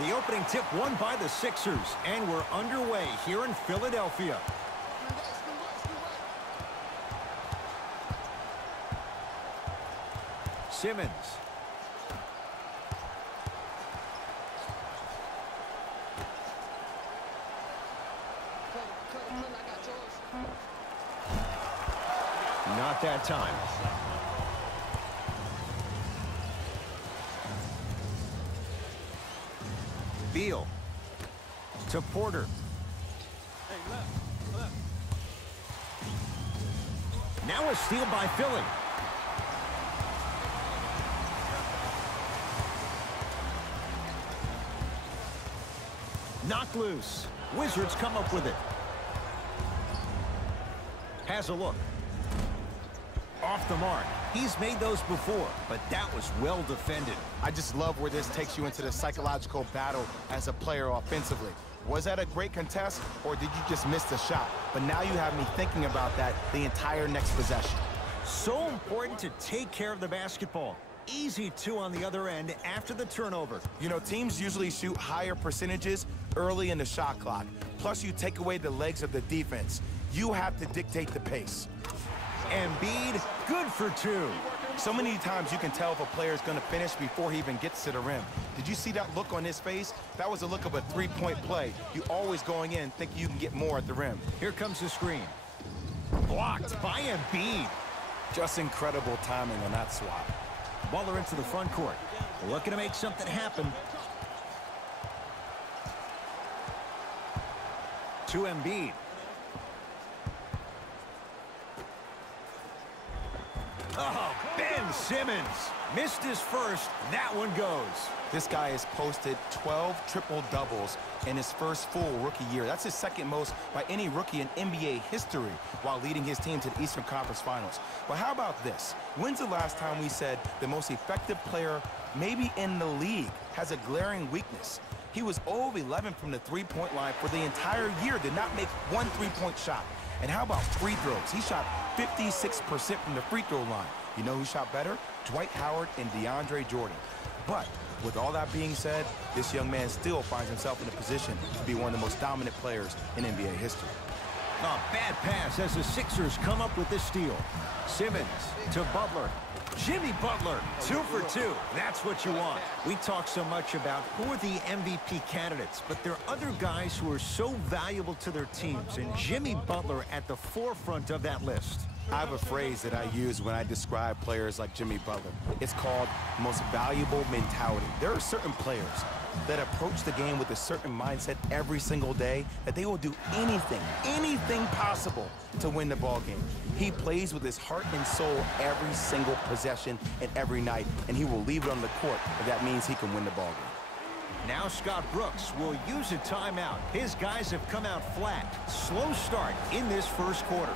The opening tip won by the Sixers, and we're underway here in Philadelphia. Simmons. Not that time. Beal to Porter. Now a steal by Philly. Knocked loose. Wizards come up with it. Has a look. Off the mark. He's made those before, but that was well defended. I just love where this takes you into the psychological battle as a player offensively. Was that a great contest, or did you just miss the shot? But now you have me thinking about that the entire next possession. So important to take care of the basketball. Easy two on the other end after the turnover. You know, teams usually shoot higher percentages early in the shot clock. Plus, you take away the legs of the defense. You have to dictate the pace. Embiid, good for two. So many times you can tell if a player is going to finish before he even gets to the rim. Did you see that look on his face? That was a look of a three-point play. You always going in thinking you can get more at the rim. Here comes the screen. Blocked by Embiid. Just incredible timing on that swap. Butler into the front court. Looking to make something happen. To Embiid. Oh, Ben Simmons missed his first. That one goes. This guy has posted 12 triple-doubles in his first full rookie year. That's his second most by any rookie in NBA history while leading his team to the Eastern Conference Finals. But how about this? When's the last time we said the most effective player maybe in the league has a glaring weakness? He was 0 of 11 from the three-point line for the entire year, did not make one three-point shot. And how about free throws? He shot 56% from the free throw line. You know who shot better? Dwight Howard and DeAndre Jordan. But with all that being said, this young man still finds himself in a position to be one of the most dominant players in NBA history. A bad pass as the Sixers come up with this steal. Simmons to Butler. Jimmy Butler, 2 for 2. That's what you want. We talk so much about who are the MVP candidates, but there are other guys who are so valuable to their teams, and Jimmy Butler at the forefront of that list. I have a phrase that I use when I describe players like Jimmy Butler. It's called most valuable mentality. There are certain players that approach the game with a certain mindset every single day that they will do anything possible to win the ball game. He plays with his heart and soul every single possession and every night, and he will leave it on the court if that means he can win the ball game. Now Scott Brooks will use a timeout. His guys have come out flat. Slow start in this first quarter.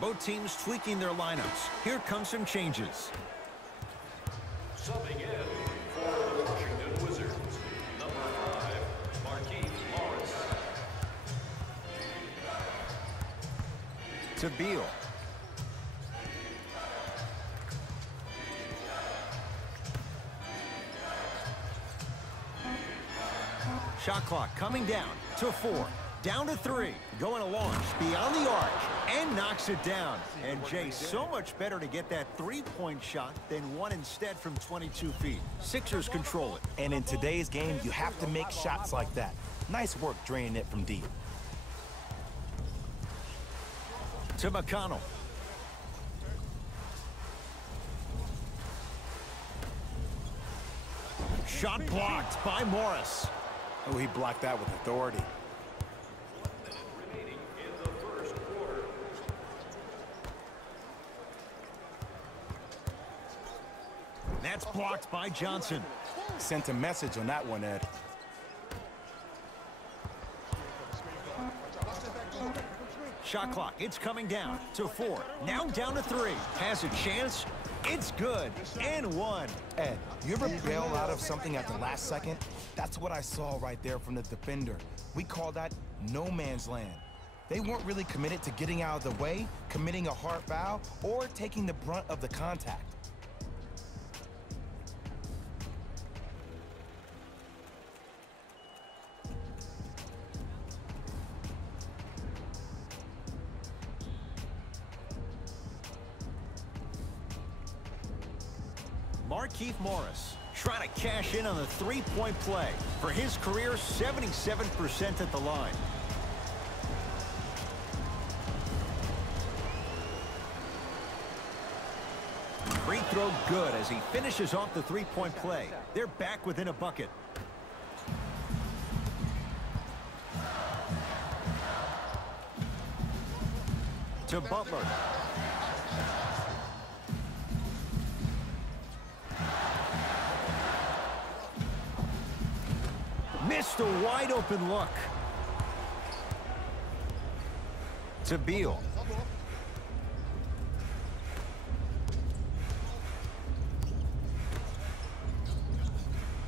Both teams tweaking their lineups. Here come some changes. Subbing in for the Washington Wizards, number 5, Marquise Morris. To Beal. Shot clock coming down to 4. Down to 3. Going to launch beyond the arc and knocks it down. And Jay, so much better to get that three-point shot than one instead from 22 feet. Sixers control it. And in today's game, you have to make shots like that. Nice work draining it from deep. To McConnell. Shot blocked by Morris. Oh, he blocked that with authority. Remaining in the first quarter. That's blocked by Johnson. Sent a message on that one, Ed. Shot clock, it's coming down to 4. Now down to 3. Has a chance. It's good. And 1. Ed, you ever bail out of something at the last second? That's what I saw right there from the defender. We call that no man's land. They weren't really committed to getting out of the way, committing a hard foul, or taking the brunt of the contact. Markieff Morris trying to cash in on the three-point play. For his career, 77% at the line. Free throw good as he finishes off the three-point play. They're back within a bucket. To Butler. Missed a wide open look. To Beal.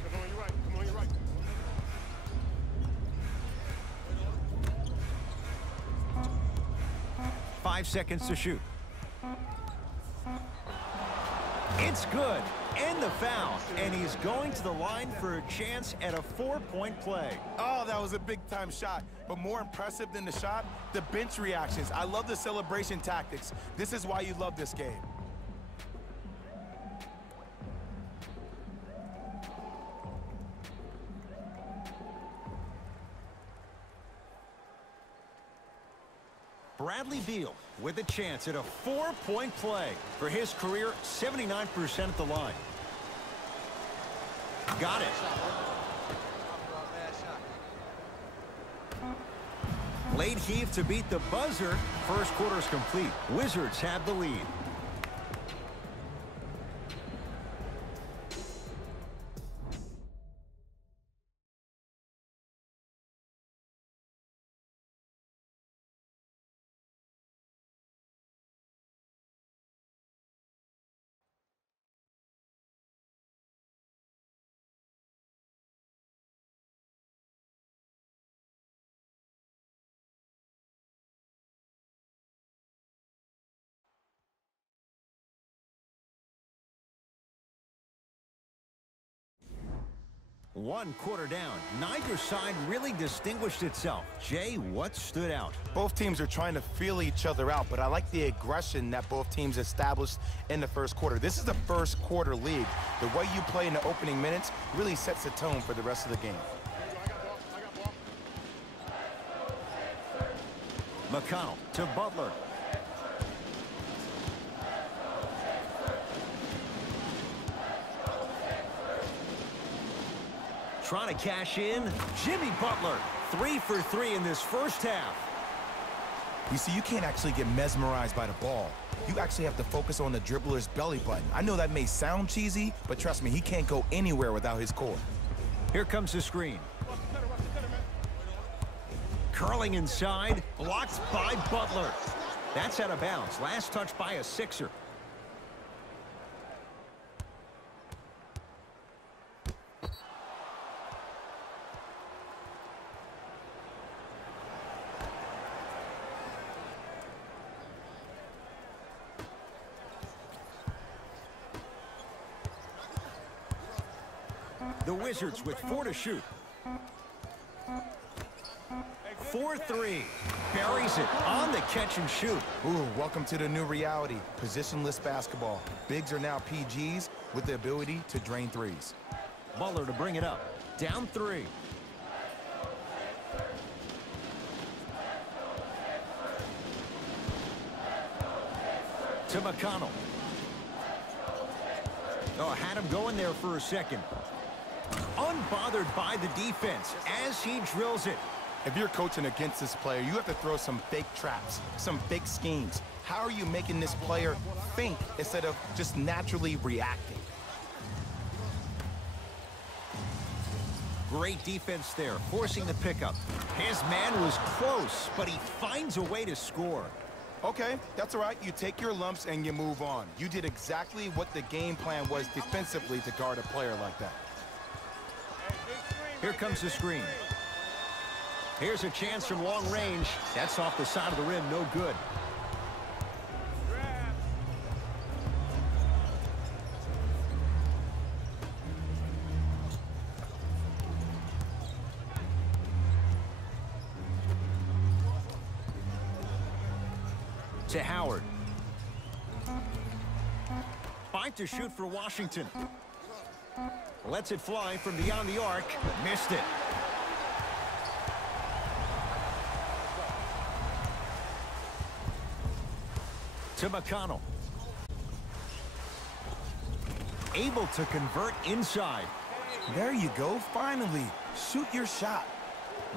Come on, you're right. Come on, you're right. 5 seconds to shoot. It's good. And the foul. And he's going to the line for a chance at a 4-point play. Oh, that was a big-time shot. But more impressive than the shot, the bench reactions. I love the celebration tactics. This is why you love this game. Bradley Beal with a chance at a 4-point play. For his career, 79% at the line. Got it. Late heave to beat the buzzer. First quarter's complete. Wizards have the lead. One quarter down. Neither side really distinguished itself. Jay, what stood out? Both teams are trying to feel each other out, but I like the aggression that both teams established in the first quarter. This is the first quarter league. The way you play in the opening minutes really sets the tone for the rest of the game. McConnell to Butler. Trying to cash in. Jimmy Butler, 3 for 3 in this first half. You see, you can't actually get mesmerized by the ball. You actually have to focus on the dribbler's belly button. I know that may sound cheesy, but trust me, he can't go anywhere without his core. Here comes the screen. Curling inside, blocked by Butler. That's out of bounds. Last touch by a Sixer. The Wizards with 4 to shoot. 4-3. Buries it on the catch and shoot. Ooh, welcome to the new reality. Positionless basketball. Bigs are now PGs with the ability to drain threes. Butler to bring it up. Down 3. To McConnell. Oh, had him going there for a second. Unbothered by the defense as he drills it. If you're coaching against this player, you have to throw some fake traps, some fake schemes. How are you making this player think instead of just naturally reacting? Great defense there, forcing the pickup. His man was close, but he finds a way to score. Okay, that's all right. You take your lumps and you move on. You did exactly what the game plan was defensively to guard a player like that. Here comes the screen. Here's a chance from long range. That's off the side of the rim, no good. To Howard. Fight to shoot for Washington. Lets it fly from beyond the arc. Missed it. To McConnell. Able to convert inside. There you go, finally. Shoot your shot.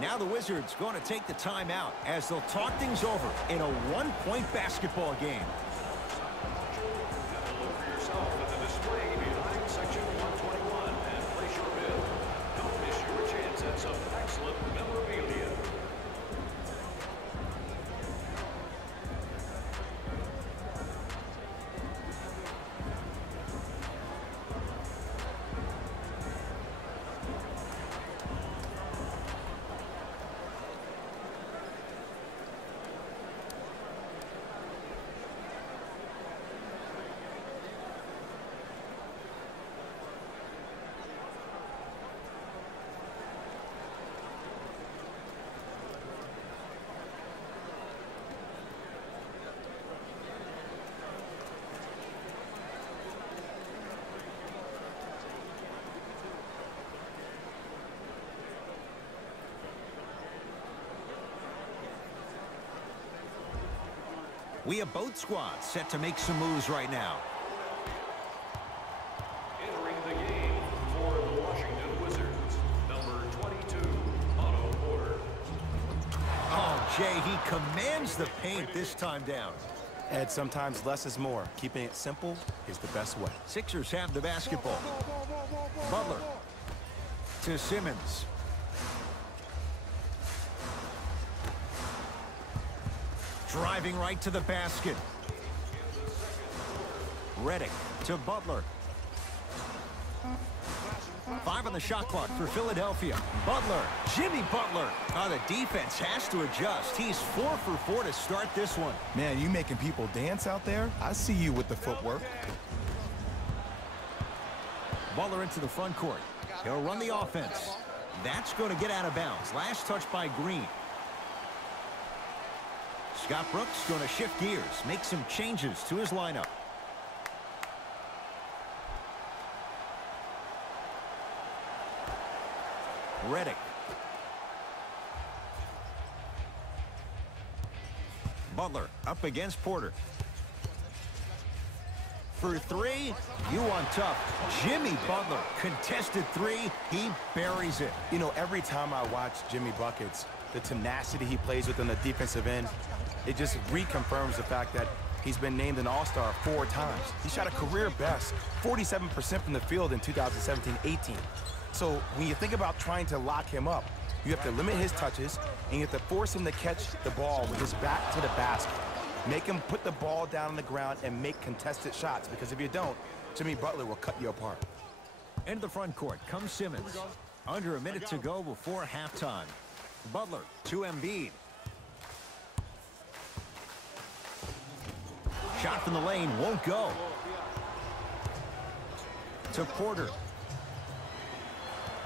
Now the Wizards going to take the timeout as they'll talk things over in a one-point basketball game. Look for yourself at the display behind section 121 and place your bid. Don't miss your chance at some excellent memorabilia. We have both squads set to make some moves right now. Entering the game for the Washington Wizards, number 22, Otto Porter. Oh, Jay, he commands the paint this time down. Ed, sometimes less is more. Keeping it simple is the best way. Sixers have the basketball. Butler to Simmons. Driving right to the basket. Redick to Butler. 5 on the shot clock for Philadelphia. Butler, Jimmy Butler. Oh, the defense has to adjust. He's 4 for 4 to start this one. Man, you making people dance out there? I see you with the footwork. Butler into the front court. He'll run the offense. That's going to get out of bounds. Last touch by Green. Scott Brooks going to shift gears, make some changes to his lineup. Redick. Butler up against Porter. For 3, you on tough. Jimmy Butler, contested 3, he buries it. You know, every time I watch Jimmy Buckets, the tenacity he plays with on the defensive end, it just reconfirms the fact that he's been named an All-Star 4 times. He shot a career best 47% from the field in 2017-18. So when you think about trying to lock him up, you have to limit his touches, and you have to force him to catch the ball with his back to the basket. Make him put the ball down on the ground and make contested shots, because if you don't, Jimmy Butler will cut you apart. Into the front court comes Simmons. Under a minute to go before halftime. Butler to Embiid. Shot from the lane won't go. To Porter.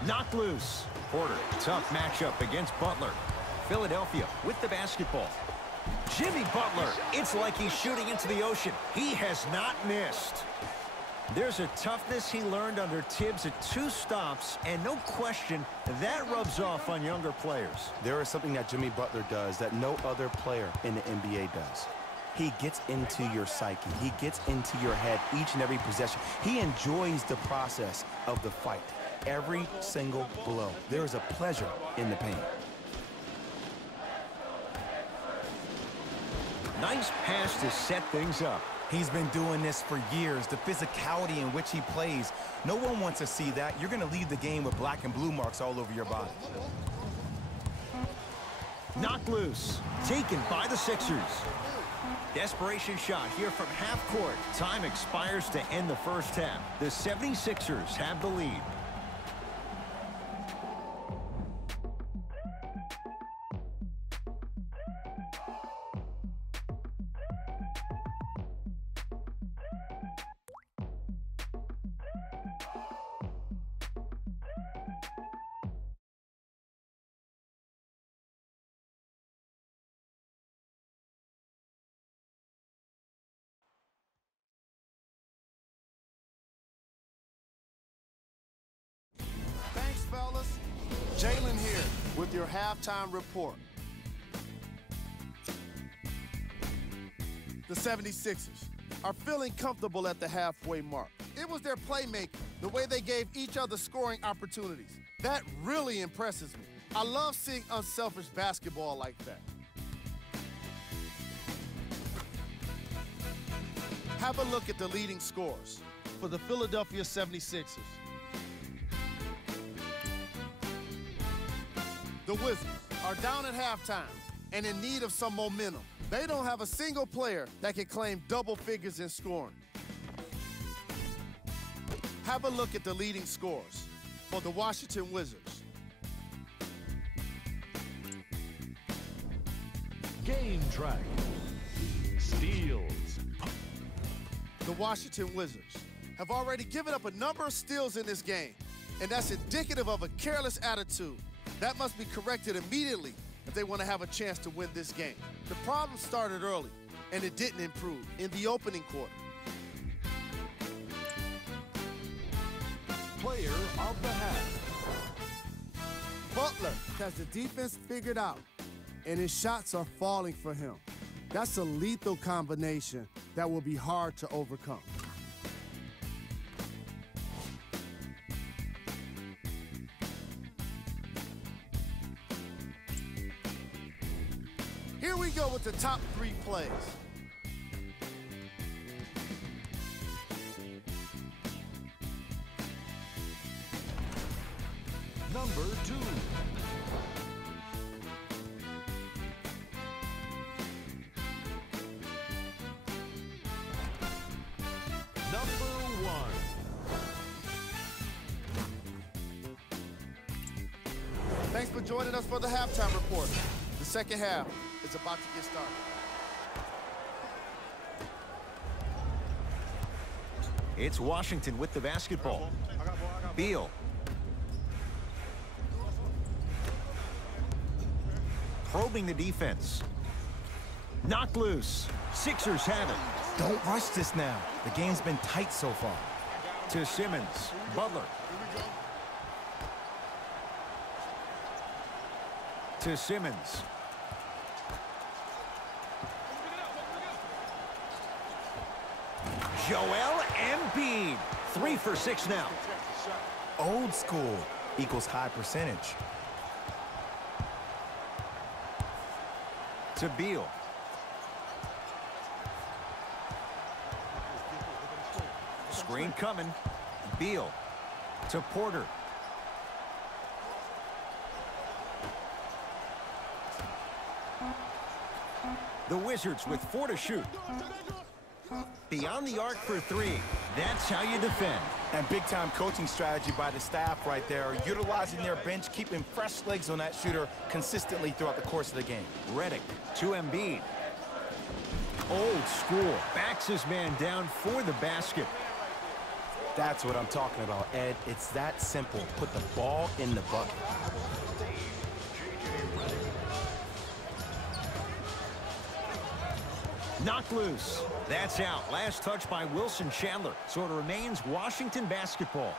Knocked loose. Porter, tough matchup against Butler. Philadelphia with the basketball. Jimmy Butler, it's like he's shooting into the ocean. He has not missed. There's a toughness he learned under Tibbs at 2 stops, and no question, that rubs off on younger players. There is something that Jimmy Butler does that no other player in the NBA does. He gets into your psyche. He gets into your head each and every possession. He enjoys the process of the fight. Every single blow. There is a pleasure in the pain. Nice pass to set things up. He's been doing this for years. The physicality in which he plays. No one wants to see that. You're going to leave the game with black and blue marks all over your body. Knocked loose. Taken by the Sixers. Desperation shot here from half court. Time expires to end the first half. The 76ers have the lead. Thanks, fellas. Jalen here with your halftime report. The 76ers are feeling comfortable at the halfway mark. It was their playmaking, the way they gave each other scoring opportunities. That really impresses me. I love seeing unselfish basketball like that. Have a look at the leading scorers for the Philadelphia 76ers. The Wizards are down at halftime and in need of some momentum. They don't have a single player that can claim double figures in scoring. Have a look at the leading scorers for the Washington Wizards. Game track. Steals. The Washington Wizards have already given up a number of steals in this game, and that's indicative of a careless attitude. That must be corrected immediately if they want to have a chance to win this game. The problem started early, and it didn't improve in the opening quarter. Player of the half. Butler has the defense figured out, and his shots are falling for him. That's a lethal combination that will be hard to overcome. Here we go with the top 3 plays. Number 2. Number 1. Thanks for joining us for the halftime report. The second half is about to get started. It's Washington with the basketball. Beal. Probing the defense. Knocked loose. Sixers have it. Don't rush this now. The game's been tight so far. To Simmons. Butler. To Simmons. Joel Embiid. 3 for 6 now. Old school equals high percentage. To Beal. Screen coming. Beal. To Porter. The Wizards with 4 to shoot. Beyond the arc for 3. That's how you defend. And big-time coaching strategy by the staff right there, utilizing their bench, keeping fresh legs on that shooter consistently throughout the course of the game. Redick to Embiid. Old school. Backs his man down for the basket. That's what I'm talking about, Ed. It's that simple. Put the ball in the bucket. Knocked loose. That's out. Last touch by Wilson Chandler. So it remains Washington basketball.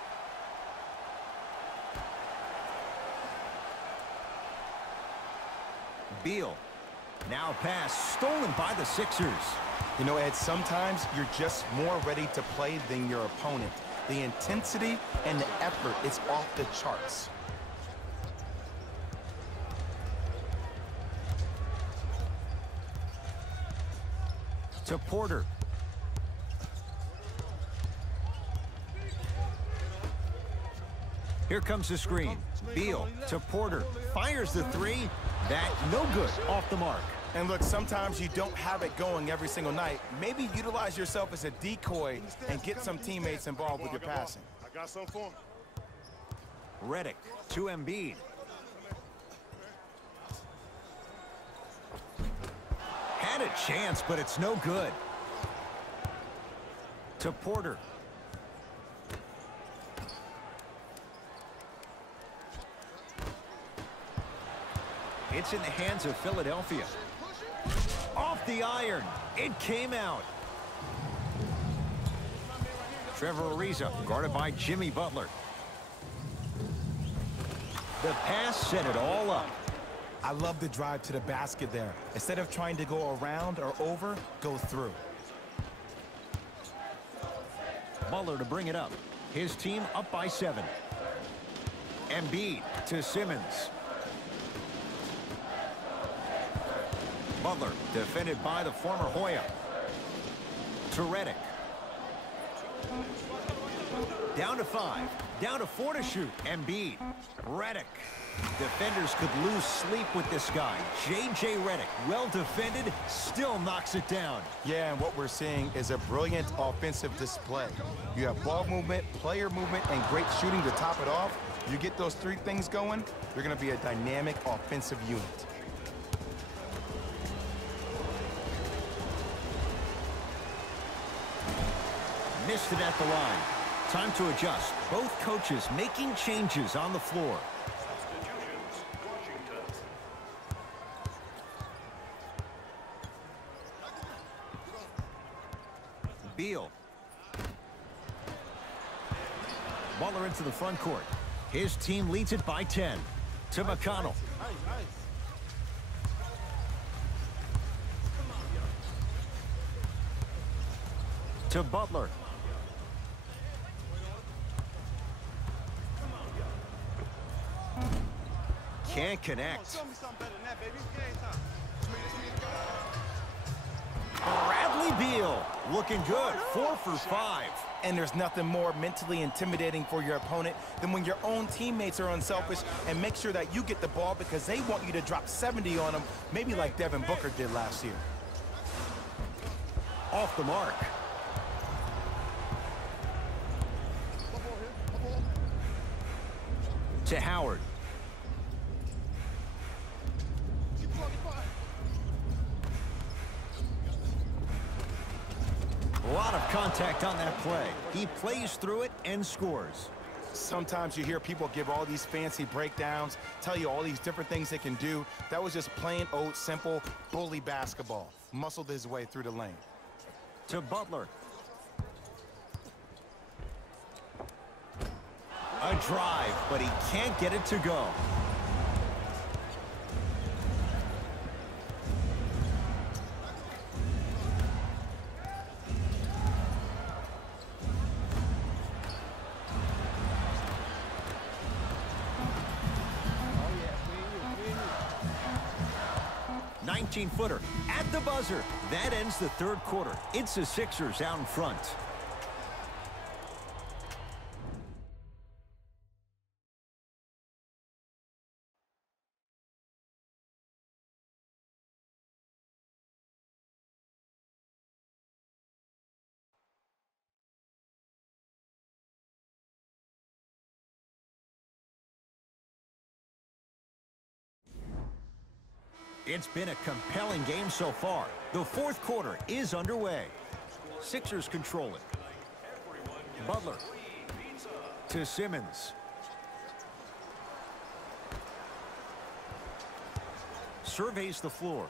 Beal. Now pass stolen by the Sixers. You know, Ed, sometimes you're just more ready to play than your opponent. The intensity and the effort is off the charts. To Porter. Here comes the screen. Beal to Porter. Fires the three. That no good. Off the mark. And look, sometimes you don't have it going every single night. Maybe utilize yourself as a decoy and get some teammates involved with your passing. I got something for him. Redick to Embiid. Had a chance, but it's no good. To Porter. It's in the hands of Philadelphia. Off the iron. It came out. Trevor Ariza guarded by Jimmy Butler. The pass set it all up. I love the drive to the basket there. Instead of trying to go around or over, go through. Butler to bring it up. His team up by 7. Embiid to Simmons. Butler defended by the former Hoya. To Redick. Down to 5. Down to 4 to shoot. Embiid. Redick. Defenders could lose sleep with this guy. J.J. Redick, well defended, still knocks it down. Yeah, and what we're seeing is a brilliant offensive display. You have ball movement, player movement, and great shooting to top it off. You get those 3 things going, you're going to be a dynamic offensive unit. Missed it at the line. Time to adjust. Both coaches making changes on the floor. Substitutions, Washington. Beal. Butler into the front court. His team leads it by 10. To McConnell. To Butler. Can't connect. Bradley Beal looking good. 4 for 5. And there's nothing more mentally intimidating for your opponent than when your own teammates are unselfish and make sure that you get the ball because they want you to drop 70 on them, maybe like Devin Booker did last year. Off the mark. To Howard. A lot of contact on that play. He plays through it and scores. Sometimes you hear people give all these fancy breakdowns, tell you all these different things they can do. That was just plain old simple bully basketball. Muscled his way through the lane. To Butler. A drive, but he can't get it to go. Footer at the buzzer. That ends the third quarter. It's the Sixers out in front. It's been a compelling game so far. The fourth quarter is underway. Sixers control it. Butler to Simmons. Surveys the floor.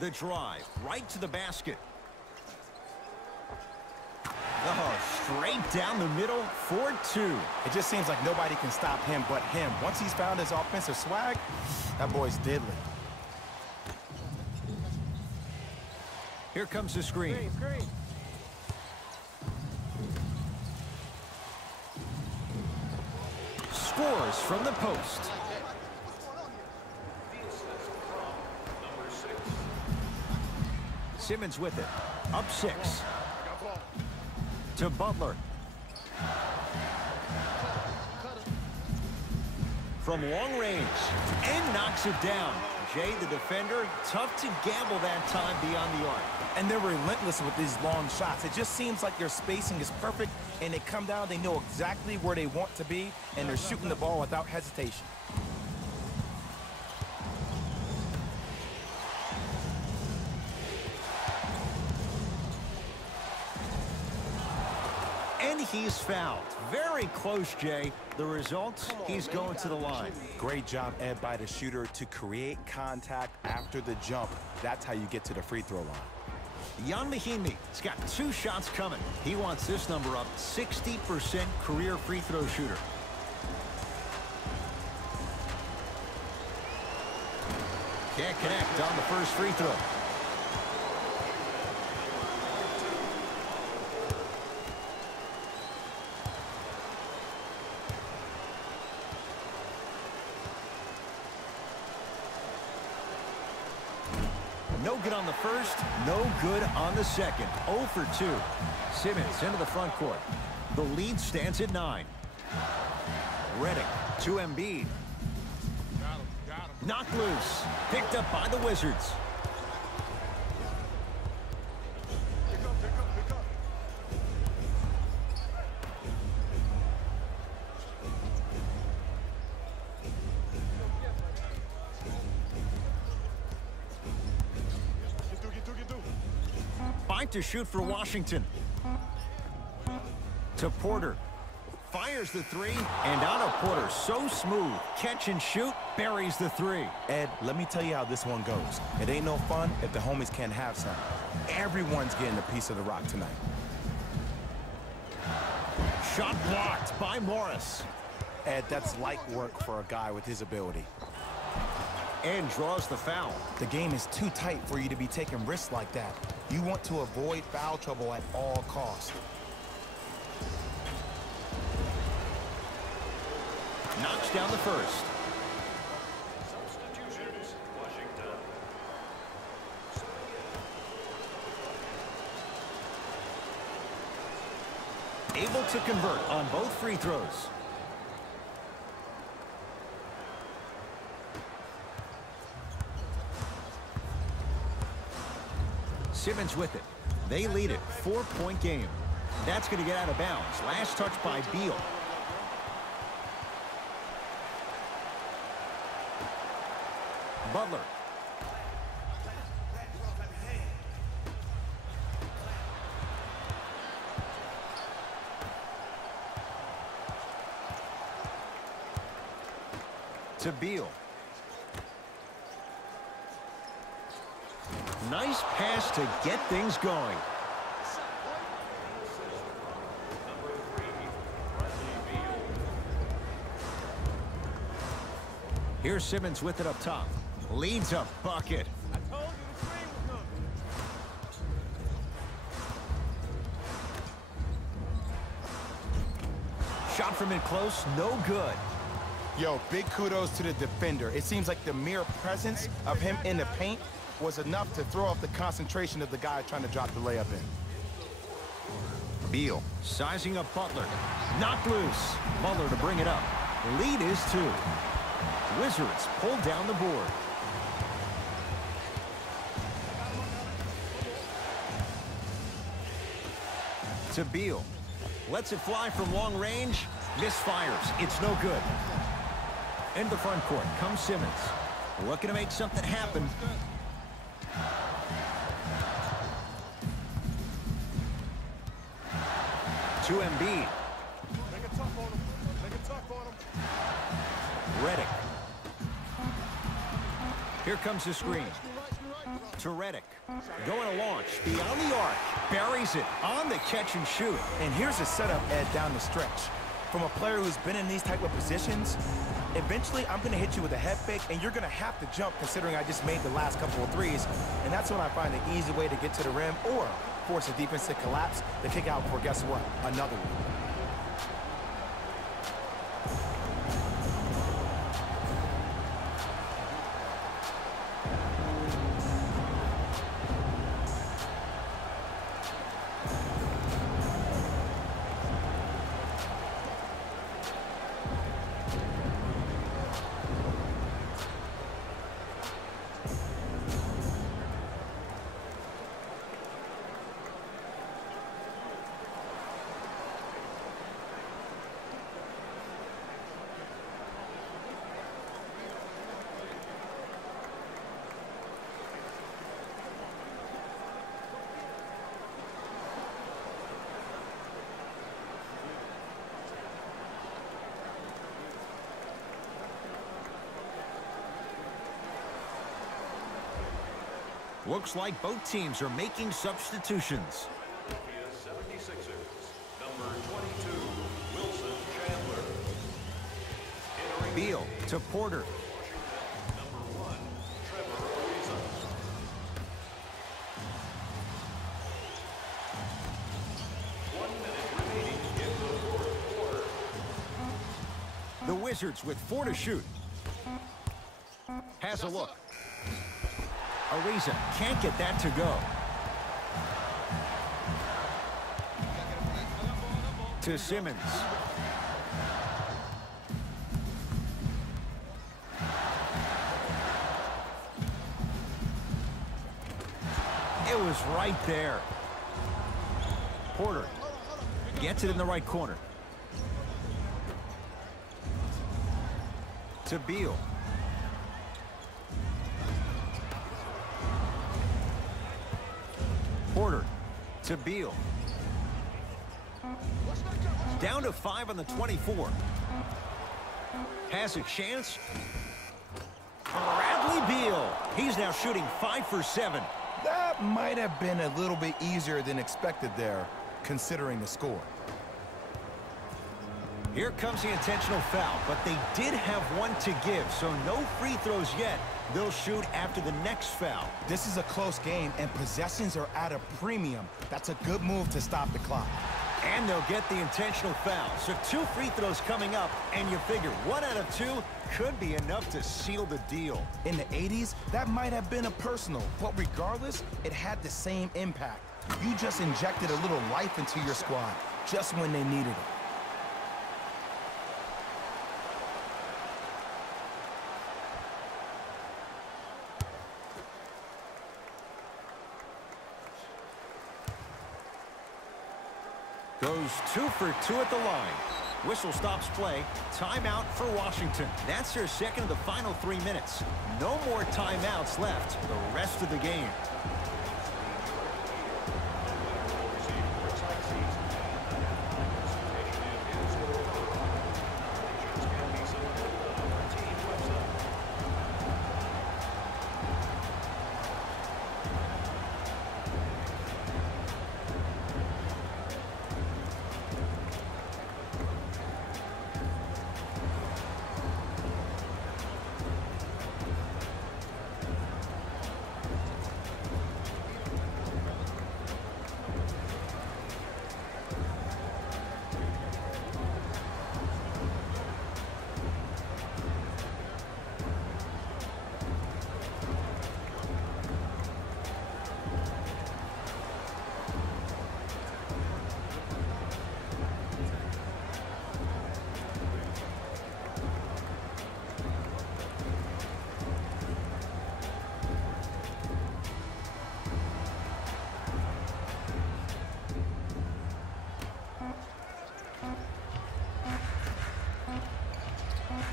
The drive right to the basket. straight down the middle for 2. It just seems like nobody can stop him but him. Once he's found his offensive swag, that boy's deadly. Here comes the screen. Scores from the post. Simmons with it. Up 6. To Butler. From long range. And knocks it down. Jay, the defender, tough to gamble that time beyond the arc. And they're relentless with these long shots. It just seems like their spacing is perfect, and they come down, they know exactly where they want to be, and they're shooting the ball without hesitation. And he's fouled. Very close, Jay. The result, he's going to the line. Great job, Ed, by the shooter to create contact after the jump. That's how you get to the free throw line. Jan Mahimi has got 2 shots coming. He wants this number up. 60% career free throw shooter. Can't connect on the first free throw. No good on the first, no good on the second. 0 for 2. Simmons into the front court. The lead stands at 9. Redick to Embiid. Knocked loose. Picked up by the Wizards. Fight to shoot for Washington. To Porter. Fires the 3, and out of Porter, so smooth. Catch and shoot, buries the 3. Ed, let me tell you how this one goes. It ain't no fun if the homies can't have some. Everyone's getting a piece of the rock tonight. Shot blocked by Morris. Ed, that's light work for a guy with his ability. And draws the foul. The game is too tight for you to be taking risks like that. You want to avoid foul trouble at all costs. Knocks down the first. Substitutions, Washington. Able to convert on both free throws. Simmons with it. They lead it. 4-point game. That's going to get out of bounds. Last touch by Beal. Butler. To Beal. Nice pass to get things going. Here's Simmons with it up top. Leads a bucket. I told you the screen was coming. Shot from in close, no good. Yo, big kudos to the defender. It seems like the mere presence of him in the paint was enough to throw off the concentration of the guy trying to drop the layup in. Beal sizing up Butler. Knocked loose. Butler to bring it up. Lead is 2. Wizards pull down the board. To Beal. Lets it fly from long range. Misfires. It's no good. Into the front court comes Simmons. Looking to make something happen. To Embiid. Make it tough on him. Make it tough on him. Redick. Here comes the screen. To Reddick. Going to launch. Beyond the arc. Buries it on the catch and shoot. And here's a setup, Ed, down the stretch. From a player who's been in these type of positions, eventually I'm going to hit you with a head fake, and you're going to have to jump considering I just made the last couple of threes. And that's when I find an easy way to get to the rim or force a defense to collapse to kick out for, guess what, another one. Looks like both teams are making substitutions. 76ers, number 22, Wilson Chandler. Beal to Porter. Number 1, Trevor Ariza. Remaining in the fourth quarter. The Wizards with 4 to shoot. Has a look. Ariza can't get that to go. To Simmons. It was right there. Porter gets it in the right corner. To Beal. Porter to Beal. Down to 5 on the 24. Has a chance. Bradley Beal. He's now shooting 5 for 7. That might have been a little bit easier than expected there, considering the score. Here comes the intentional foul, but they did have one to give, so no free throws yet. They'll shoot after the next foul. This is a close game, and possessions are at a premium. That's a good move to stop the clock. And they'll get the intentional foul. So 2 free throws coming up, and you figure 1 out of 2 could be enough to seal the deal. In the 80s, that might have been a personal, but regardless, it had the same impact. You just injected a little life into your squad, just when they needed it. Goes 2 for 2 at the line. Whistle stops play. Timeout for Washington. That's their second of the final 3 minutes. No more timeouts left the rest of the game.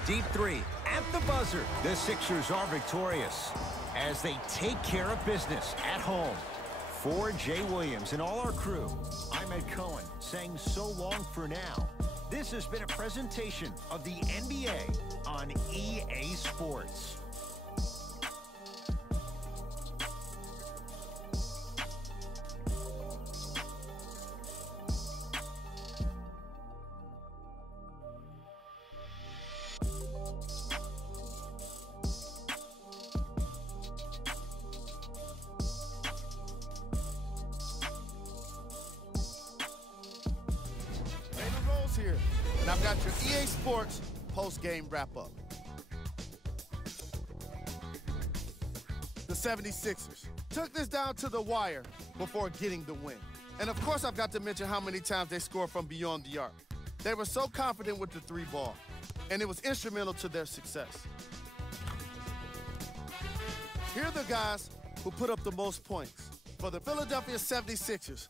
Deep 3 at the buzzer. The Sixers are victorious as they take care of business at home. For Jay Williams and all our crew, I'm Ed Cohen saying so long for now. This has been a presentation of the NBA on EA Sports. here, and I've got your EA Sports post-game wrap-up. The 76ers took this down to the wire before getting the win. And of course, I've got to mention how many times they scored from beyond the arc. They were so confident with the three ball, and it was instrumental to their success. Here are the guys who put up the most points for the Philadelphia 76ers.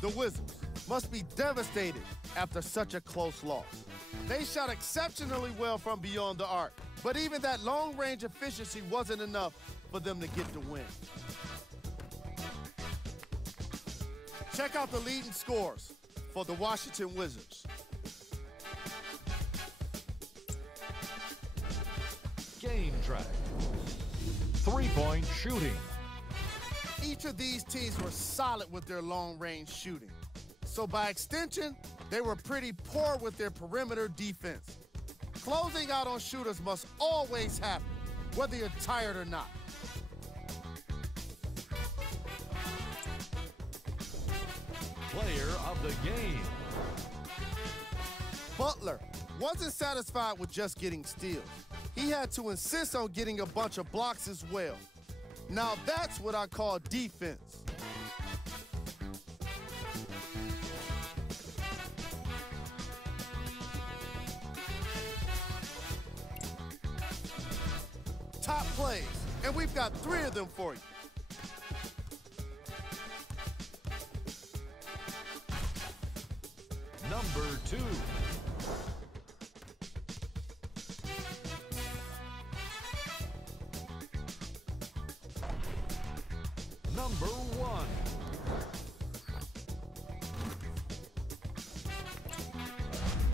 The Wizards must be devastated after such a close loss. They shot exceptionally well from beyond the arc, but even that long-range efficiency wasn't enough for them to get the win. Check out the leading scores for the Washington Wizards. Game track. Three-point shooting. Each of these teams were solid with their long-range shooting. So by extension, they were pretty poor with their perimeter defense. Closing out on shooters must always happen, whether you're tired or not. Player of the game. Butler wasn't satisfied with just getting steals. He had to insist on getting a bunch of blocks as well. Now that's what I call defense. Top plays, and we've got 3 of them for you. Number 2. Number 1.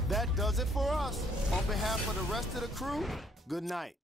That does it for us. On behalf of the rest of the crew, good night.